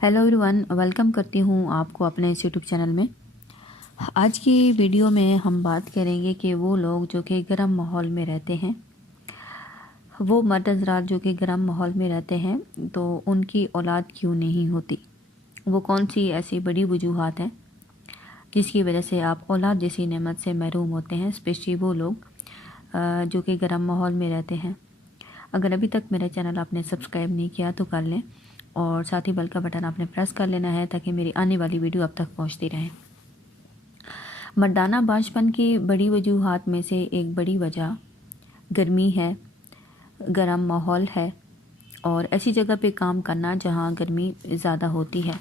Hello everyone, welcome करती हूँ आपको अपने इस यूट्यूब चैनल में। आज की वीडियो में हम बात करेंगे कि वो लोग जो कि गर्म माहौल में रहते हैं, वो मर्द हज़रात जो कि गर्म माहौल में रहते हैं तो उनकी औलाद क्यों नहीं होती। वो कौन सी ऐसी बड़ी वजूहात हैं जिसकी वजह से आप औलाद जैसी नेमत से महरूम होते हैं, स्पेशली वो लोग जो कि गर्म माहौल में रहते हैं। अगर अभी तक मेरा चैनल आपने सब्सक्राइब नहीं किया तो कर लें और साथ ही बेल का बटन आपने प्रेस कर लेना है ताकि मेरी आने वाली वीडियो अब तक पहुंचती रहे। मर्दाना बांझपन की बड़ी वजूहात में से एक बड़ी वजह गर्मी है, गर्म माहौल है और ऐसी जगह पे काम करना जहां गर्मी ज़्यादा होती है।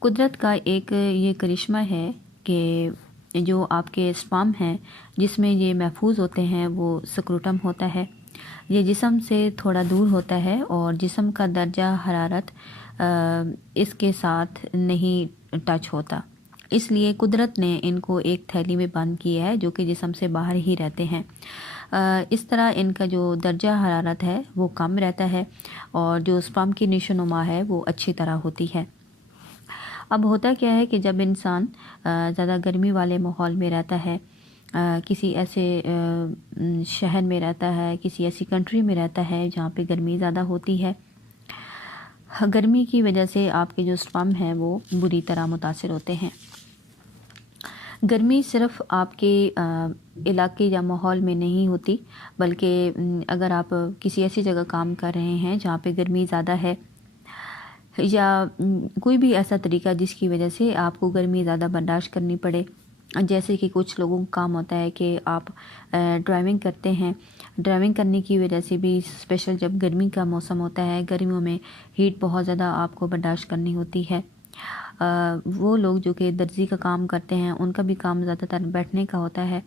कुदरत का एक ये करिश्मा है कि जो आपके स्पर्म हैं जिसमें ये महफूज होते हैं वो स्क्रूटम होता है। ये जिस्म से थोड़ा दूर होता है और जिस्म का दर्जा हरारत इसके साथ नहीं टच होता, इसलिए कुदरत ने इनको एक थैली में बंद किया है जो कि जिस्म से बाहर ही रहते हैं। इस तरह इनका जो दर्जा हरारत है वो कम रहता है और जो स्पर्म की नशोनुमा है वो अच्छी तरह होती है। अब होता क्या है कि जब इंसान ज़्यादा गर्मी वाले माहौल में रहता है, किसी ऐसे शहर में रहता है, किसी ऐसी कंट्री में रहता है जहाँ पे गर्मी ज़्यादा होती है, गर्मी की वजह से आपके जो स्पर्म हैं वो बुरी तरह मुतासिर होते हैं। गर्मी सिर्फ आपके इलाके या माहौल में नहीं होती, बल्कि अगर आप किसी ऐसी जगह काम कर रहे हैं जहाँ पे गर्मी ज़्यादा है या कोई भी ऐसा तरीका जिसकी वजह से आपको गर्मी ज़्यादा बर्दाश्त करनी पड़े, जैसे कि कुछ लोगों का काम होता है कि आप ड्राइविंग करते हैं, ड्राइविंग करने की वजह से भी स्पेशल जब गर्मी का मौसम होता है, गर्मियों में हीट बहुत ज़्यादा आपको बर्दाश्त करनी होती है। वो लोग जो कि दर्जी का काम करते हैं उनका भी काम ज़्यादातर बैठने का होता है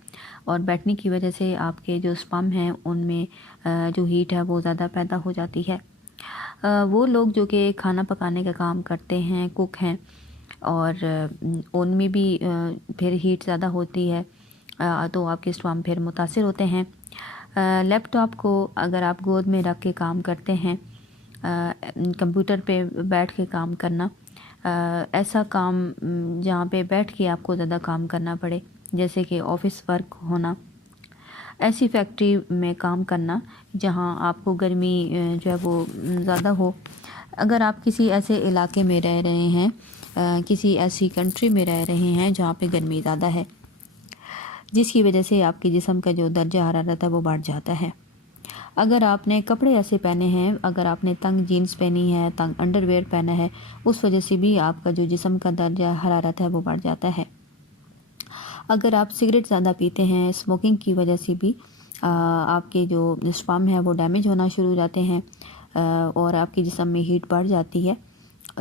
और बैठने की वजह से आपके जो स्पर्म हैं उनमें जो हीट है वो ज़्यादा पैदा हो जाती है। वो लोग जो कि खाना पकाने का काम करते हैं, कुक हैं, और उनमें भी फिर हीट ज़्यादा होती है तो आपके स्पर्म फिर मुतासिर होते हैं। लैपटॉप को अगर आप गोद में रख के काम करते हैं, कंप्यूटर पे बैठ के काम करना, ऐसा काम जहाँ पे बैठ के आपको ज़्यादा काम करना पड़े, जैसे कि ऑफिस वर्क होना, ऐसी फैक्ट्री में काम करना जहाँ आपको गर्मी जो है वो ज़्यादा हो। अगर आप किसी ऐसे इलाके में रह रहे हैं, किसी ऐसी कंट्री में रह रहे हैं जहाँ पे गर्मी ज़्यादा है, जिसकी वजह से आपके जिस्म का जो दर्जा हरारत है वो बढ़ जाता है। अगर आपने कपड़े ऐसे पहने हैं, अगर आपने तंग जीन्स पहनी है, तंग अंडरवेयर पहना है, उस वजह से भी आपका जो जिस्म का दर्जा हरारत है वो बढ़ जाता है। अगर आप सिगरेट ज़्यादा पीते हैं, स्मोकिंग की वजह से भी आपके जो स्पर्म है वो डैमेज होना शुरू हो जाते हैं और आपके जिस्म में हीट बढ़ जाती है,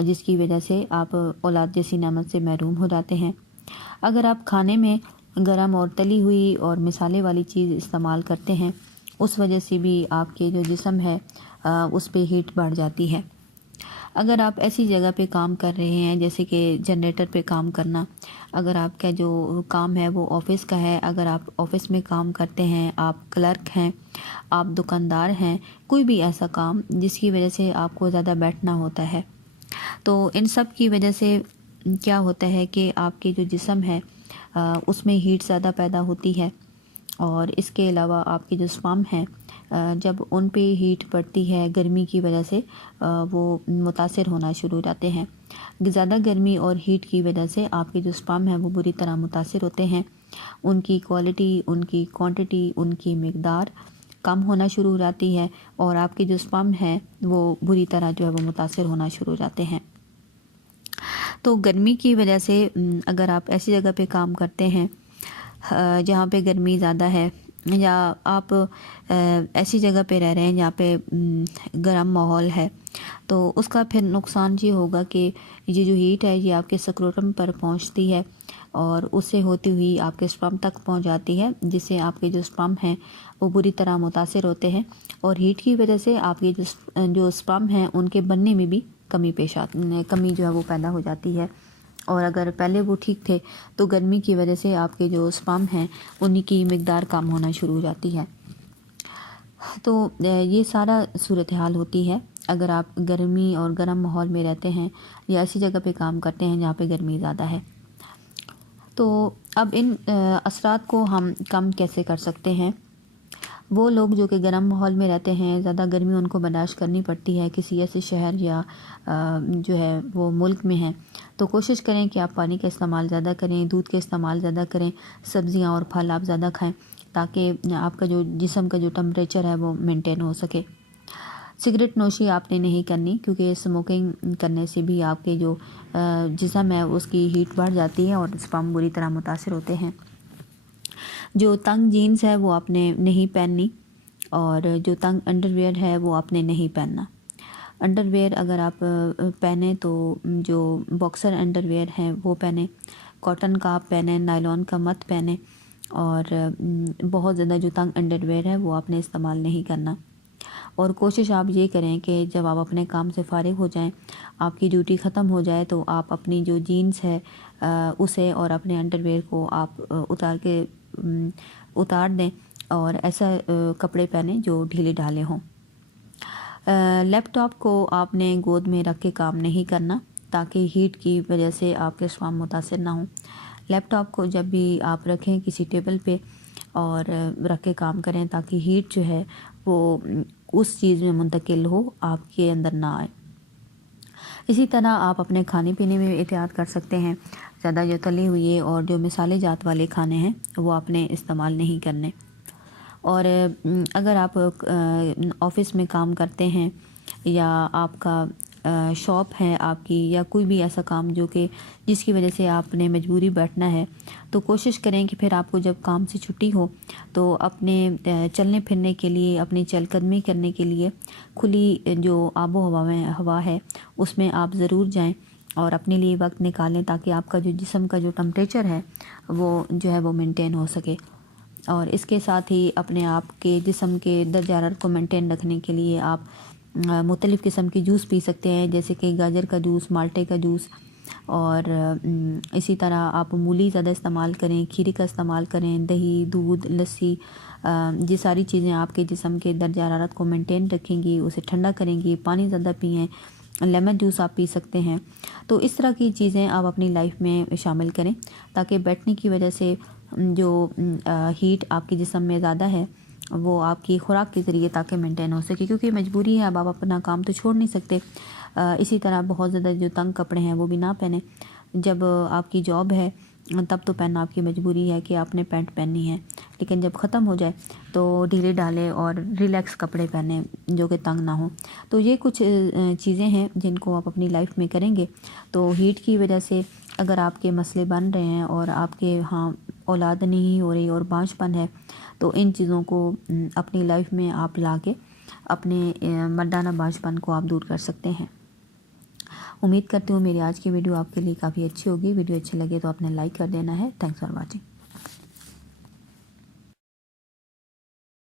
जिसकी वजह से आप औलाद जैसी नेमत से महरूम हो जाते हैं। अगर आप खाने में गरम और तली हुई और मसाले वाली चीज़ इस्तेमाल करते हैं, उस वजह से भी आपके जो जिस्म है उस पे हीट बढ़ जाती है। अगर आप ऐसी जगह पे काम कर रहे हैं जैसे कि जनरेटर पे काम करना, अगर आपका जो काम है वो ऑफ़िस का है, अगर आप ऑफ़िस में काम करते हैं, आप क्लर्क हैं, आप दुकानदार हैं, कोई भी ऐसा काम जिसकी वजह से आपको ज़्यादा बैठना होता है, तो इन सब की वजह से क्या होता है कि आपके जो जिस्म है उसमें हीट ज़्यादा पैदा होती है और इसके अलावा आपके जो स्पर्म हैं जब उन पे हीट पड़ती है गर्मी की वजह से वो मुतासिर होना शुरू हो जाते हैं। ज़्यादा गर्मी और हीट की वजह से आपके जो स्पर्म हैं वो बुरी तरह मुतासिर होते हैं, उनकी क्वालिटी, उनकी क्वांटिटी, उनकी मिकदार कम होना शुरू हो जाती है और आपके जो स्पर्म हैं वो बुरी तरह जो है वो मुतासिर होना शुरू हो जाते हैं। तो गर्मी की वजह से अगर आप ऐसी जगह पे काम करते हैं जहाँ पे गर्मी ज़्यादा है या आप ऐसी जगह पे रह रहे हैं जहाँ पे गर्म माहौल है, तो उसका फिर नुकसान ये होगा कि ये जो हीट है ये आपके स्क्रोटम पर पहुँचती है और उससे होती हुई आपके स्पर्म तक पहुँच जाती है, जिससे आपके जो स्पर्म हैं वो बुरी तरह मुतासिर होते हैं और हीट की वजह से आपके जो स्पर्म हैं उनके बनने में भी कमी जो है वो पैदा हो जाती है। और अगर पहले वो ठीक थे तो गर्मी की वजह से आपके जो स्पर्म हैं उन्हीं की मिकदार कम होना शुरू हो जाती है। तो ये सारा सूरत हाल होती है اگر آپ گرمی اور گرم ماحول میں رہتے ہیں یا ایسی جگہ پہ کام کرتے ہیں جہاں پہ گرمی زیادہ ہے. تو اب ان اثرات کو ہم کم کیسے کر سکتے ہیں؟ وہ لوگ جو کہ گرم ماحول میں رہتے ہیں، زیادہ گرمی ان کو برداشت کرنی پڑتی ہے، کسی ایسے شہر یا جو ہے وہ ملک میں ہیں، تو کوشش کریں کہ آپ پانی کا استعمال زیادہ کریں، دودھ کا استعمال زیادہ کریں، سبزیاں اور پھل آپ زیادہ کھائیں تاکہ آپ کا جو جسم کا جو ٹمپریچر ہے وہ مینٹین ہو سکے. سگریٹ نوشی آپ نے نہیں کرنی، کیونکہ اسموکنگ کرنے سے بھی آپ کے جو جسم ہے اس کی ہیٹ بڑھ جاتی ہے اور اسپام بری طرح متاثر ہوتے ہیں. جو تنگ جینز ہے وہ آپ نے نہیں پہننی، اور جو تنگ انڈر ویئر ہے وہ آپ نے نہیں پہننا. انڈر ویئر اگر آپ پہنیں تو جو باکسر انڈر ویئر ہیں وہ پہنیں، کاٹن کا آپ پہنیں، نائلون کا مت پہنیں، اور بہت زیادہ جو تنگ انڈر ویئر ہے وہ آپ نے استعمال نہیں کرنا. اور کوشش آپ یہ کریں کہ جب آپ اپنے کام سے فارغ ہو جائیں، آپ کی ڈیوٹی ختم ہو جائے، تو آپ اپنی جو جینز ہے اسے اور اپنے انڈر ویئر کو آپ اتار دیں اور ایسا کپڑے پہنیں جو ڈھیلے ڈھالے ہوں. لیپ ٹاپ کو آپ نے گود میں رکھ کے کام نہیں کرنا تاکہ ہیٹ کی وجہ سے آپ کے اسوام متاثر نہ ہوں. لیپ ٹاپ کو جب بھی آپ رکھیں کسی ٹیبل پہ اور رکھ کے کام کریں تاکہ ہیٹ جو ہے وہ اس چیز میں منتقل ہو، آپ کے اندر نہ آئے. اسی طرح آپ اپنے کھانے پینے میں احتیاط کر سکتے ہیں. زیادہ جو تلی ہوئی اور جو مسالے جات والے کھانے ہیں وہ آپ نے استعمال نہیں کرنے. اور اگر آپ آفس میں کام کرتے ہیں یا آپ کا شاپ ہے آپ کی، یا کوئی بھی ایسا کام جو کہ جس کی وجہ سے آپ نے مجبوری بیٹھنا ہے، تو کوشش کریں کہ پھر آپ کو جب کام سے چھٹی ہو تو اپنے چلنے پھرنے کے لیے، اپنی چل قدمی کرنے کے لیے کھلی جو آب و ہوا ہے اس میں آپ ضرور جائیں اور اپنے لیے وقت نکالیں تاکہ آپ کا جو جسم کا جو ٹمپریچر ہے وہ جو ہے وہ مینٹین ہو سکے. اور اس کے ساتھ ہی اپنے آپ کے جسم کے درجہ حرارت کو مینٹین رکھنے کے لیے آپ مختلف قسم کے جوس پی سکتے ہیں، جیسے کہ گاجر کا جوس، مالٹے کا جوس، اور اسی طرح آپ مولی زیادہ استعمال کریں، کھیرے کا استعمال کریں، دہی، دودھ، لسی، یہ ساری چیزیں آپ کے جسم کے درجہ حرارت کو مینٹین رکھیں گی، اسے ٹھنڈا کریں گی. پانی زیادہ پئیں، لیمن جوس آپ پی سکتے ہیں. تو اس طرح کی چیزیں آپ اپنی لائف میں شامل کریں تاکہ بیٹھنے کی وجہ سے جو ہیٹ آپ کے جسم میں زیادہ ہے وہ آپ کی خوراک کے ذریعے تاکہ مینٹین ہو سکے، کیونکہ مجبوری ہے، اب آپ اپنا کام تو چھوڑ نہیں سکتے. اسی طرح بہت زیادہ جو تنگ کپڑے ہیں وہ بھی نہ پہنیں. جب آپ کی جاب ہے تب تو پہننا آپ کی مجبوری ہے کہ آپ نے پینٹ پہننی ہے، لیکن جب ختم ہو جائے تو ڈھیلے ڈھالے اور ریلیکس کپڑے پہنیں جو کہ تنگ نہ ہوں. تو یہ کچھ چیزیں ہیں جن کو آپ اپنی لائف میں کریں گے تو ہیٹ کی وجہ سے اگر آپ کے مسئلے بن رہے ہیں اور آپ کے ہاں اولاد نہیں ہو رہی اور بانجھ پن ہے، تو ان چیزوں کو اپنی لائف میں آپ لا کے اپنے مردانہ بانجھ پن کو آپ دور کر سکتے ہیں. امید کرتی ہوں میری آج کی ویڈیو آپ کے لیے کافی اچھی ہوگی. ویڈیو اچھی لگے تو آپ نے لائک کر دینا ہے. Thanks for watching.